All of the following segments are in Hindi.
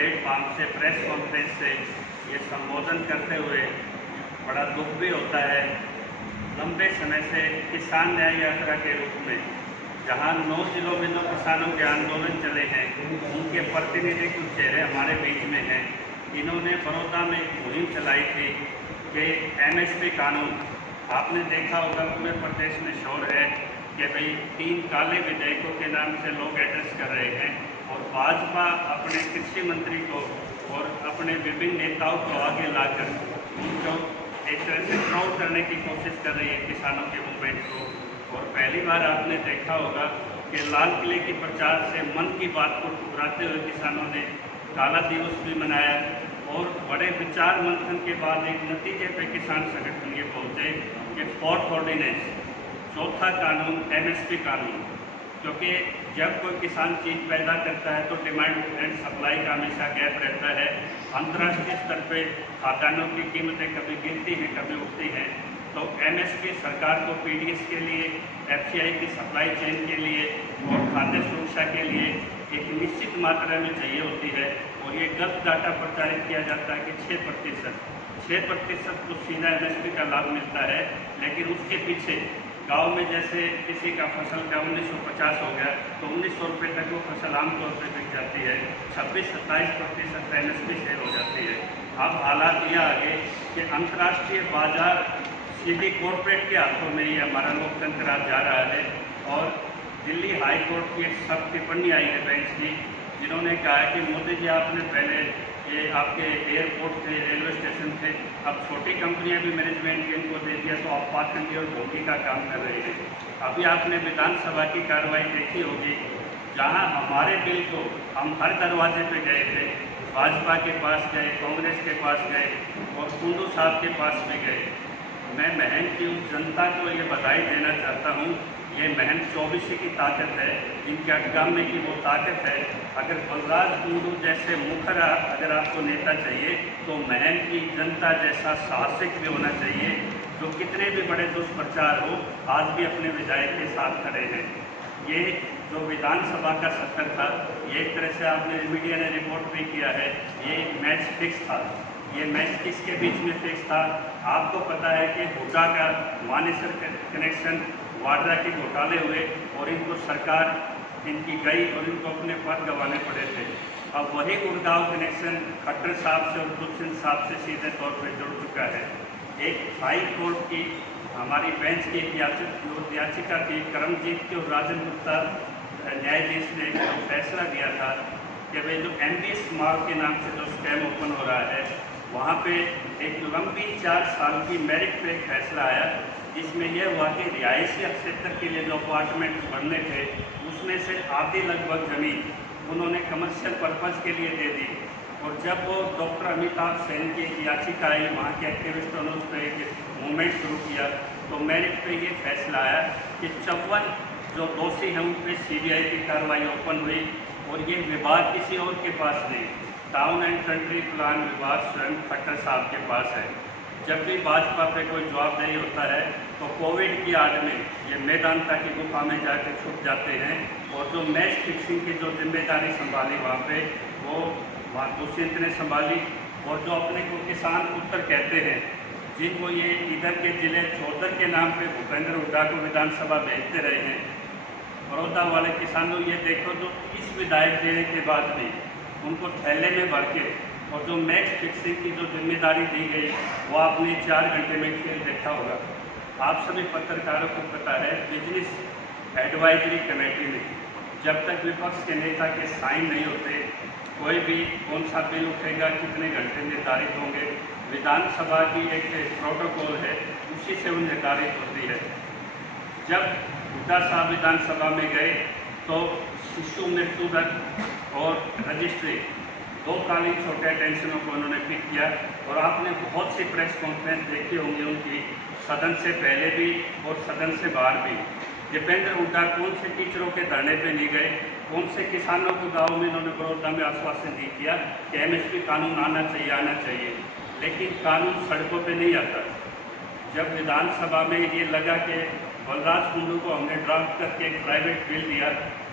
प्लेटफॉर्म से, प्रेस कॉन्फ्रेंस से ये संबोधन करते हुए बड़ा दुख भी होता है। लंबे समय से किसान न्याय यात्रा के रूप में जहां 9 जिलों में जो किसानों के आंदोलन चले हैं, उनके प्रतिनिधि कुछ चेहरे हमारे बीच में हैं। इन्होंने बड़ौदा में एक मुहिम चलाई थी कि MSP कानून, आपने देखा होगा पूरे प्रदेश में शोर है कि भाई 3 काले विधेयकों के नाम से लोग एड्रेस कर रहे हैं और भाजपा अपने कृषि मंत्री को और अपने विभिन्न नेताओं को आगे लाकर उनको एक तरह से ट्रोल करने की कोशिश कर रही है किसानों के मूवमेंट को। और पहली बार आपने देखा होगा कि लाल किले की प्रचार से मन की बात को ठुकराते हुए किसानों ने काला दिवस भी मनाया और बड़े विचार मंथन के बाद एक नतीजे पे किसान संगठन ये पहुँचे कि 4th ऑर्डिनेंस, चौथा कानून MSP कानून, क्योंकि जब कोई किसान चीज़ पैदा करता है तो डिमांड एंड सप्लाई का हमेशा गैप रहता है। अंतर्राष्ट्रीय स्तर पे खाद्यान्नों की कीमतें कभी गिरती हैं, कभी उठती हैं। तो MSP सरकार को PDS के लिए, FCI की सप्लाई चेन के लिए और खाद्य सुरक्षा के लिए एक निश्चित मात्रा में चाहिए होती है। और ये गलत डाटा प्रचारित किया जाता है कि 6% को सीधा MSP का लाभ मिलता है, लेकिन उसके पीछे गांव में जैसे किसी का फसल का 1950 हो गया तो 1900 रुपये तक वो फसल आमतौर पर बिक जाती है, 26-27% MSP सेल हो जाती है। अब हालात यह आ गए कि अंतर्राष्ट्रीय बाजार सीधी कॉरपोरेट के हाथों में ये हमारा लोकतंत्र आज जा रहा है। और दिल्ली हाई कोर्ट की एक सख्त टिप्पणी आई है बेंच की, जिन्होंने कहा है कि मोदी जी आपने पहले ये आपके एयरपोर्ट थे, रेलवे स्टेशन थे, अब छोटी कंपनियां भी मैनेजमेंट इनको दे दिया तो आप पाखंडी और धोखी का काम कर रहे हैं। अभी आपने विधानसभा की कार्रवाई देखी होगी, जहां हमारे बिल को हम हर दरवाजे पे गए थे, भाजपा के पास गए, कांग्रेस के पास गए और कुंडू साहब के पास भी गए। मैं महंत की उस जनता को ये बधाई देना चाहता हूँ। ये महंत 24 की ताकत है, इनके अटकामने की वो ताकत है। अगर बलराज कुंडू जैसे मुखरा अगर आपको नेता चाहिए तो महंत की जनता जैसा साहसिक भी होना चाहिए, जो कितने भी बड़े दुष्प्रचार हो आज भी अपने विधायक के साथ खड़े हैं। ये जो विधानसभा का सत्र था, ये एक तरह से आपने मीडिया ने रिपोर्ट भी किया है, ये मैच फिक्स था। ये मैच किसके बीच में फिक्स था? आपको पता है कि हुड्डा का मानेसर कनेक्शन, वाड्रा के घोटाले हुए और इनको सरकार इनकी गई और इनको अपने पद गंवाने पड़े थे। अब वही गुड़गांव कनेक्शन खट्टर साहब से और कुलसिंह साहब से सीधे तौर पर जुड़ चुका है। एक हाई कोर्ट की हमारी बेंच की एक याचिका थी, करमजीत की और राजन गुप्ता न्यायाधीश ने जो फैसला दिया था कि भाई जो MBS मार्ग के नाम से जो स्कैम ओपन हो रहा है, वहाँ पे एक लंबी 4 साल की मेरिट पे एक फैसला आया, जिसमें यह हुआ कि रिहायशी क्षेत्र के लिए जो अपार्टमेंट बनने थे उसमें से आधी लगभग ज़मीन उन्होंने कमर्शियल पर्पज़ के लिए दे दी। और जब वो डॉक्टर अमिताभ सेन की एक याचिका आई, वहाँ के एक्टिविस्टों ने उस पर एक मूवमेंट शुरू किया, तो मेरिट पे ये फैसला आया कि 54 जो दोषी हैं उन पर CBI की कार्रवाई ओपन हुई। और ये विभाग किसी और के पास नहीं, टाउन एंड कंट्री प्लान विभाग स्वयं खट्टर साहब के पास है। जब भी भाजपा पे कोई जवाबदेही होता है तो कोविड की आड़ में ये मेदांता की गुफा में जाकर छुप जाते हैं। और जो मैच फिक्सिंग की जो जिम्मेदारी संभाली वहाँ पे वो दुष्यंत ने संभाली। और जो अपने को किसान पुत्र कहते हैं, जिनको ये इधर के जिले चौधर के नाम पे भूपेंद्र हुड्डा को विधानसभा भेजते रहे हैं, बड़ौदा वाले किसानों ये देखो जो 30 विधायक देने के बाद भी उनको थैले में भर के और जो मैच फिक्सिंग की जो जिम्मेदारी दी गई वो आपने 4 घंटे में खेल देखा होगा। आप सभी पत्रकारों को पता है, बिजनेस एडवाइजरी कमेटी में जब तक विपक्ष के नेता के साइन नहीं होते, कोई भी कौन सा बिल उठेगा, कितने घंटे निर्धारित होंगे, विधानसभा की एक प्रोटोकॉल है, उसी से वो निर्धारित होती है। जब हुड्डा साहब विधानसभा में गए तो शिशु मृत्यु दर और रजिस्ट्री 2 कालीन छोटे अटेंशनों को उन्होंने पिक किया। और आपने बहुत सी प्रेस कॉन्फ्रेंस देखी होंगी उनकी, सदन से पहले भी और सदन से बाहर भी। दीपेंद्र हुड्डा कौन से टीचरों के धरने पे नहीं गए, कौन से किसानों को गाँव में इन्होंने बड़ौदा में आश्वासन दी किया कि MSP कानून आना चाहिए, लेकिन कानून सड़कों पर नहीं आता। जब विधानसभा में ये लगा कि बलराज कुंडू को हमने ड्राफ्ट करके एक प्राइवेट बिल दिया,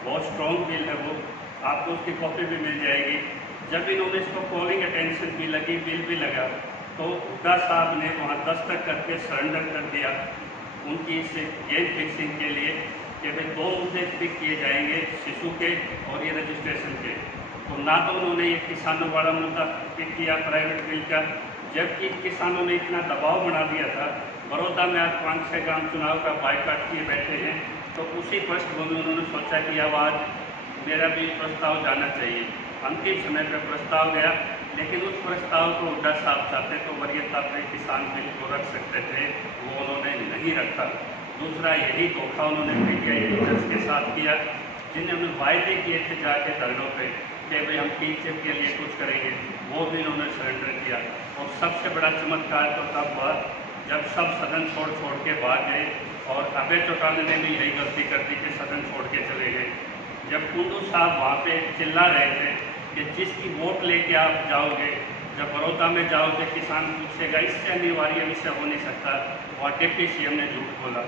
बहुत स्ट्रॉन्ग बिल है वो, आपको उसकी कॉपी भी मिल जाएगी, जब इन्होंने इसको कॉलिंग अटेंशन भी लगी, बिल भी लगा, तो हुड्डा साहब ने वहाँ दस्तखत करके सरेंडर कर दिया उनकी इस गेम फिक्सिंग के लिए कि भाई 2 मुद्दे पिक किए जाएंगे, शिशु के और ये रजिस्ट्रेशन के। तो ना तो उन्होंने ये किसानों वाला मुद्दा पिक किया प्राइवेट बिल का, जबकि किसानों ने इतना दबाव बना दिया था। बड़ौदा में आज 5-6 ग्राम चुनाव का बाइकाट किए बैठे हैं, तो उसी पृष्ठभूमि में उन्होंने सोचा कि अब आज मेरा भी प्रस्ताव जाना चाहिए। अंतिम समय पर प्रस्ताव गया, लेकिन उस प्रस्ताव को हुड्डा साहब चाहते तो वरीयता पे किसान बिल को रख सकते थे, वो उन्होंने नहीं रखा। दूसरा यही धोखा उन्होंने पीटीआई टीचर्स के साथ किया, जिन्होंने वायदे किए थे जाके धरनों पे कि भाई हम टीचर के लिए कुछ करेंगे, वो भी उन्होंने सरेंडर किया। और सबसे बड़ा चमत्कार तो तब हुआ जब सब सदन छोड़ के भाग गए, और अभय चौटाला ने भी यही गलती कर दी कि सदन छोड़ के चले गए। जब कुंडू साहब वहाँ पे चिल्ला रहे थे कि जिसकी वोट लेके आप जाओगे, जब बड़ौदा में जाओगे किसान पूछेगा, इससे अनिवार्य विषय हो नहीं सकता, और डिप्टी सीएम ने झूठ बोला।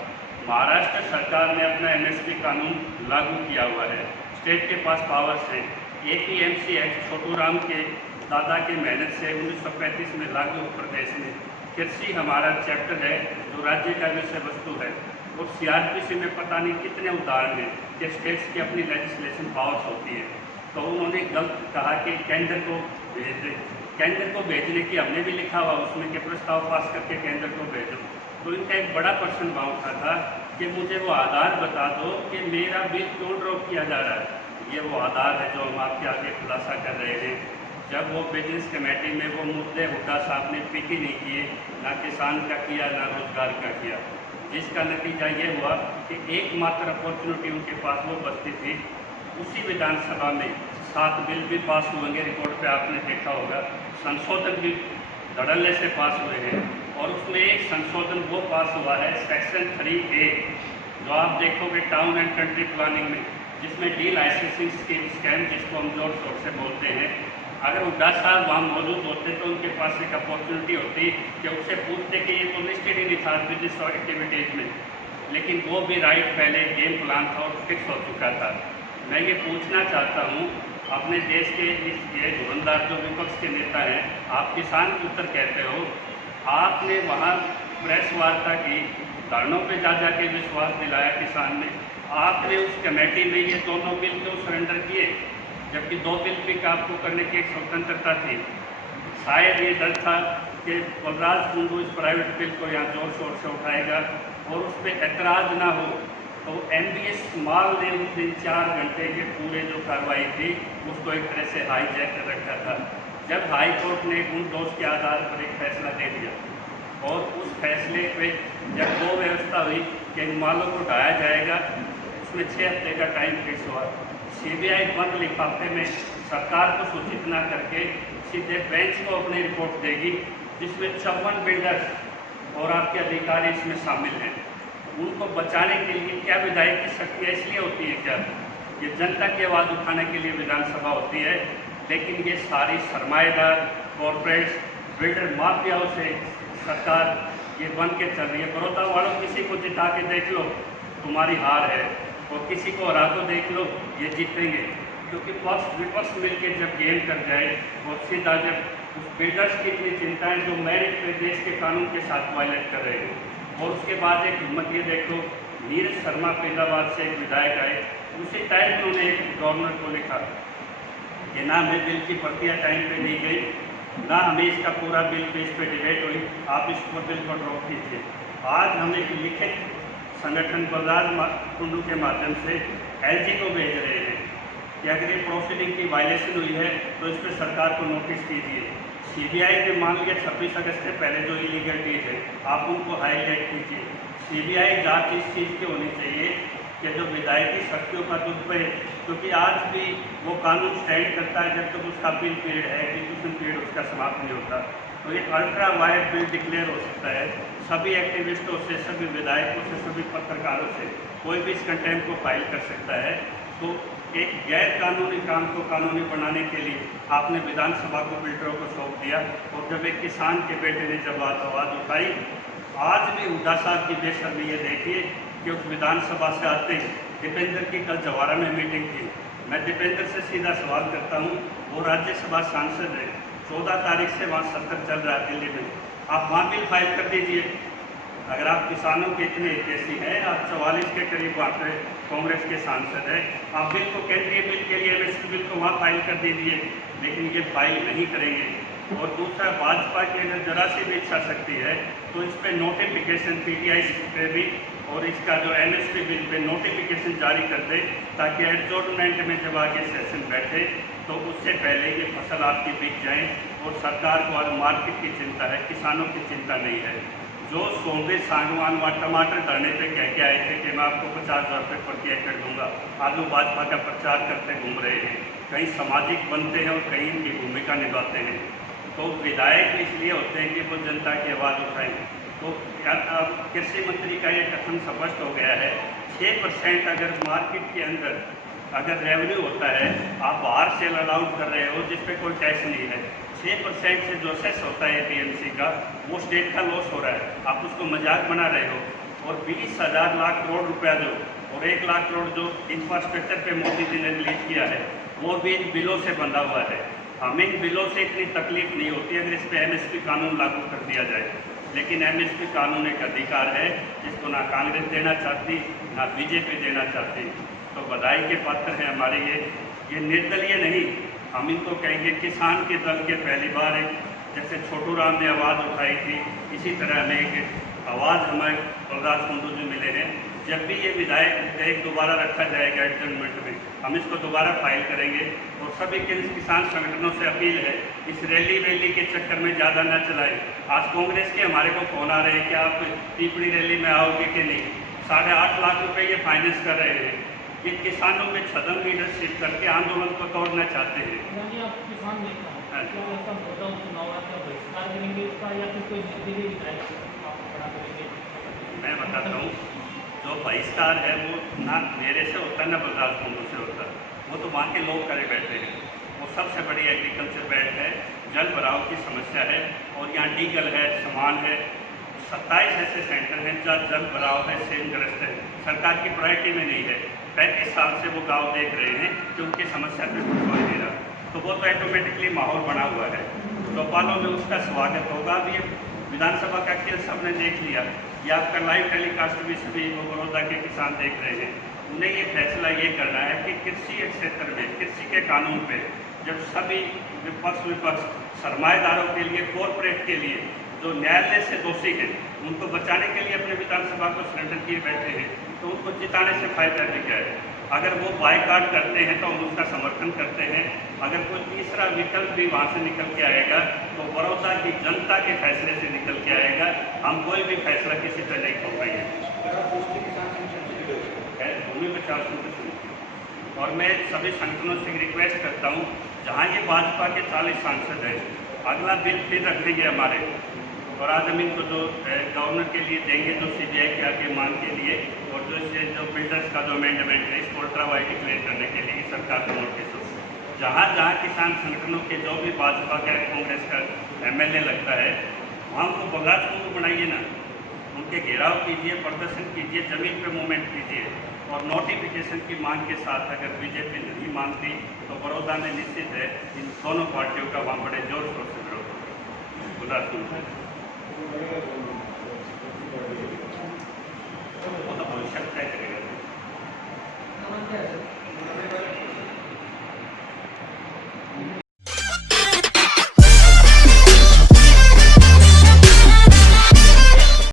महाराष्ट्र सरकार ने अपना एमएसपी कानून लागू किया हुआ है, स्टेट के पास पावर्स हैं। एपीएमसी एक्ट छोटू राम के दादा की मेहनत से 1935 में लागू प्रदेश में। कृषि हमारा चैप्टर है जो राज्य का विषय वस्तु है, और सीआरपीसी में पता नहीं कितने उदाहरण हैं कि स्टेट्स की अपनी लेजिस्लेशन पावर्स होती है। तो उन्होंने गलत कहा कि केंद्र को भेज दे, केंद्र को भेजने की हमने भी लिखा हुआ उसमें कि प्रस्ताव पास करके केंद्र को भेजो। तो इनका एक बड़ा प्रश्न वहाँ उठा था कि मुझे वो आधार बता दो कि मेरा बिल क्यों ड्रॉप किया जा रहा है। ये वो आधार है जो हम आपके आगे खुलासा कर रहे हैं। जब वो बिजनेस कमेटी में वो मुद्दे हुड्डा साहब ने पिक ही नहीं किए, ना किसान का किया ना रोजगार का किया, जिसका नतीजा ये हुआ कि एकमात्र अपॉर्चुनिटी उनके पास वो बचती थी। उसी विधानसभा में 7 बिल भी पास हुएंगे, रिकॉर्ड पे आपने देखा होगा। संशोधन भी धड़ल्ले से पास हुए हैं, और उसमें एक संशोधन वो पास हुआ है सेक्शन 3A, जो आप देखोगे टाउन एंड कंट्री प्लानिंग में, जिसमें डी लाइसेंसिंग स्कैम जिसको हम जोर शोर से बोलते हैं। अगर हुड्डा साहब वहाँ मौजूद होते तो उनके पास एक अपॉर्चुनिटी होती कि उससे पूछते कि ये तो लिस्टेड ही नहीं था बिजनेस और एक्टिविटीज़ में, लेकिन वो भी राइट पहले गेम प्लान था और फिक्स हो चुका था। मैं ये पूछना चाहता हूँ अपने देश के ये धुरंधर जो विपक्ष के नेता हैं, आप किसान के उत्तर कहते हो, आपने वहाँ प्रेस वार्ता की, धरनों पे जा के विश्वास दिलाया किसान ने, आपने उस कमेटी में ये दोनों बिल क्यों सरेंडर किए, जबकि 2 बिल पिक आपको करने की एक स्वतंत्रता थी। शायद ये डर था कि बलराज कुंडू इस प्राइवेट बिल को यहाँ जोर शोर से उठाएगा और उस पर ऐतराज़ ना हो। तो MBS माल ने उस दिन 4 घंटे के पूरे जो कार्रवाई थी उसको एक तरह से हाईजैक कर रखा था। जब हाई कोर्ट ने उन दोष के आधार पर एक फैसला दे दिया, और उस फैसले पे जब वो व्यवस्था हुई कि इन मालों को ढाया जाएगा, उसमें 6 हफ्ते का टाइम फिक्स हुआ। CBI बंद लिफाफे में सरकार को सूचित न करके सीधे बेंच को अपनी रिपोर्ट देगी, जिसमें 54 बिल्डर्स और आपके अधिकारी इसमें शामिल हैं। उनको बचाने के लिए क्या विधायक की शक्तियाँ इसलिए होती है क्या? ये जनता की आवाज़ उठाने के लिए विधानसभा होती है, लेकिन ये सारी सरमाएदार कॉरपोरेट्स बिल्डर माफियाओं से सरकार ये बन के चल रही है। बड़ौदा वालों किसी को जिता के देख लो तुम्हारी हार है, और किसी को हरा को देख लो ये जीतेंगे, क्योंकि पक्ष विपक्ष मिलकर जब गेम कर जाए और सीधा जब उस बिल्डर्स की इतनी चिंताएँ जो मेरिट पे देश के कानून के साथ वायलेट कर रहे हैं, और उसके बाद एक हिम्मत ये देखो, नीरज शर्मा फरीदाबाद से एक विधायक आए, उसी टाइम उन्होंने एक गवर्नर को लिखा कि ना हमें बिल की प्रतियाँ टाइम पे दी गई, ना हमें इसका पूरा बिल पे इस पर डिबेट हुई, आप इस पर बिल को ड्रॉप कीजिए। आज हम एक लिखित संगठन बलराज कुंडू के माध्यम से LG को भेज रहे हैं कि अगर ये प्रोसीडिंग की वायलेशन हुई है तो इस पर सरकार को नोटिस कीजिए। CBI ने मान लिया 26 अगस्त से पहले जो इलीगलिटीज है आप उनको हाईलाइट कीजिए। CBI जांच इस चीज़ की होनी चाहिए कि जो विधायकी शक्तियों का दुरुपयोग, क्योंकि आज भी वो कानून स्टैंड करता है जब तक उसका अपील पीरियड है, एग्जीक्यूशन पीरियड उसका समाप्त नहीं होता। तो एक अल्ट्रा वायलेट बिल डिक्लेयर हो सकता है। सभी एक्टिविस्टों से, सभी विधायकों से, सभी पत्रकारों से कोई भी इस कंटेम्प्ट को फाइल कर सकता है। तो एक गैर कानूनी काम को कानूनी बनाने के लिए आपने विधानसभा को बिल्डरों को सौंप दिया, और जब एक किसान के बेटे ने जब आवाज़ उठाई, आज भी हुड्डा साहब की बेशर्मी ये देखिए कि उस विधानसभा से आते ही दीपेंद्र की कल जवारा में मीटिंग थी। मैं दीपेंद्र से सीधा सवाल करता हूँ वो राज्यसभा सांसद है, 14 तारीख से वहाँ सत्र चल रहा है दिल्ली में, आप वहाँ बिल फाइल कर दीजिए। अगर आप किसानों के इतने हितैषी हैं, आप 44 के करीब वहाँ पे कांग्रेस के सांसद हैं, आप बिल को केंद्रीय बिल के लिए एमएसपी बिल को वहाँ फाइल कर दीजिए, लेकिन ये फाइल नहीं करेंगे। और दूसरा, भाजपा की अगर जरा सी भी इच्छा शक्ति है तो इस पर नोटिफिकेशन पीटीआई पे भी और इसका जो एमएसपी बिल पे नोटिफिकेशन जारी कर दे, ताकि एडजॉर्नमेंट में जब आगे सेशन बैठे तो उससे पहले ये फसल आपकी बिक जाए। और सरकार को आज मार्केट की चिंता है, किसानों की चिंता नहीं है। जो सोंबे सागवान व टमाटर धरने पे कह के आए थे कि मैं आपको 50,000 रुपये प्रति एकड़ दूंगा, आज वो भाजपा का प्रचार करते घूम रहे हैं, कहीं सामाजिक बनते हैं और कहीं इनकी भूमिका निभाते हैं। तो विधायक इसलिए होते हैं कि वो जनता की आवाज़ उठाएं। तो अब कृषि मंत्री का ये कथन स्पष्ट हो गया है, 6% अगर मार्केट के अंदर अगर रेवेन्यू होता है, आप बाहर सेल अलाउड कर रहे हो जिस पे कोई टैक्स नहीं है, 6% से जो सेस होता है एपीएमसी का, वो स्टेट का लॉस हो रहा है, आप उसको मजाक बना रहे हो। और 20,000 लाख करोड़ रुपया जो और 1 लाख करोड़ जो इंफ्रास्ट्रक्चर पे मोदी जी ने रिलीज किया है, वो भी इन बिलों से बंधा हुआ है। हमें इन बिलों से इतनी तकलीफ नहीं होती अगर इस पर एमएसपी कानून लागू कर दिया जाए, लेकिन एमएसपी कानून एक अधिकार है जिसको ना कांग्रेस देना चाहती ना बीजेपी देना चाहती। तो बधाई के पात्र हैं हमारे ये निर्दलीय नहीं, हम इनको कहेंगे किसान के दल के पहली बार एक जैसे छोटू राम ने आवाज़ उठाई थी, इसी तरह हमें एक आवाज़ हमारे बलराज कुंडू जी मिले हैं। जब भी ये विधेयक दोबारा रखा जाएगा एडजॉर्नमेंट में, हम इसको दोबारा फाइल करेंगे। और सभी किसान संगठनों से अपील है, इस रैली के चक्कर में ज़्यादा न चलाएं। आज कांग्रेस के हमारे को फोन आ रहे हैं कि आप पिपड़ी रैली में आओगे कि नहीं, 8.5 लाख रुपए ये फाइनेंस कर रहे हैं। ये किसानों में छदम लीडरशिप करके आंदोलन को तोड़ना चाहते हैं। आप किसान नेता हैं, क्या ऐसा मुद्दा चुनाव है, क्या बहिष्कार करेंगे इसका या फिर कोई निर्दलीय विधायक आप खड़ा करेंगे? मैं बताता हूँ, जो बहिष्कार है वो ना मेरे से होता है ना बलराज कुंडू से होता है, वो तो वहाँ के लोग करे बैठे हैं। वो सबसे बड़ी एग्रीकल्चर बेल्ट है, जल भराव की समस्या है और यहाँ डीगल है, समान है, 27 ऐसे सेंटर हैं जहाँ जल भराव है, सेमग्रस्त है, सरकार की प्रायोरिटी में नहीं है। 35 साल से वो गांव देख रहे हैं कि उनकी समस्या पे कुछ हो नहीं रहा, तो वो तो ऑटोमेटिकली माहौल बना हुआ है। चौपालों में उसका स्वागत होगा। अब ये विधानसभा का खेल सबने देख लिया, ये आपका लाइव टेलीकास्ट भी सभी बड़ौदा के किसान देख रहे हैं। उन्हें ये फैसला ये करना है कि कृषि के क्षेत्र में, कृषि के कानून पे जब सभी विपक्ष सरमाएदारों के लिए, कॉरपोरेट के लिए जो न्यायालय से दोषी हैं, उनको बचाने के लिए अपने विधानसभा को सरेंडर किए बैठे हैं, तो उनको जिताने से फायदा भी क्या है। अगर वो बायकॉट करते हैं तो हम उसका समर्थन करते हैं। अगर कोई तीसरा विकल्प भी वहाँ से निकल के आएगा तो बड़ौदा की जनता के फैसले से निकल के आएगा। हम कोई भी फैसला किसी पर नहीं थोपेंगे। भूमि बचाव समिति और मैं सभी संगठनों से रिक्वेस्ट करता हूँ, जहाँ ये भाजपा के 40 सांसद हैं, अगला बिल फिर रखेंगे हमारे, और आज हम इनको जो गवर्नर के लिए देंगे, जो सीबीआई के आगे मांग के लिए, और जो बिल्डर्स का जो अमेंडमेंट है इसको अल्ट्रा वाइड डिक्लेयर करने के लिए सरकार का नोटिस हो। जहाँ जहाँ किसान संगठनों के जो भी भाजपा का कांग्रेस का एमएलए लगता है, वहाँ उनको बलराज कुंडू बनाइए ना, उनके घेराव कीजिए, प्रदर्शन कीजिए, ज़मीन पे मूवमेंट कीजिए। और नोटिफिकेशन की मांग के साथ अगर बीजेपी नहीं मानती तो बड़ौदा में निश्चित है इन दोनों पार्टियों का वहाँ बड़े जोर शोर से विरोध होगा। बलराज कुंडू